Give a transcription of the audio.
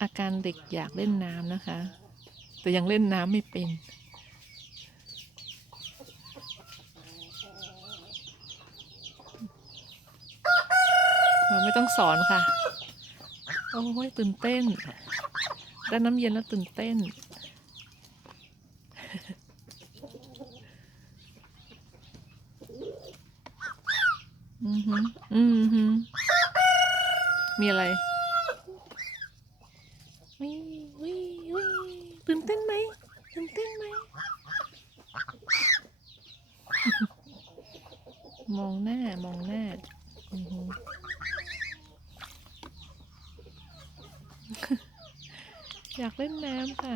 อาการเด็กอยากเล่นน้ำนะคะ แต่ยังเล่นน้ำไม่เป็น เราไม่ต้องสอนค่ะ โอ้ยตื่นเต้นได้น้ำเย็นแล้วตื่นเต้น อือหืออือหือมีอะไรวิวิวิ ตื่นเต้นไหมตื่นเต้นไหม มองหน้ามองหน้าอือหืออยากเล่นน้ำค่ะ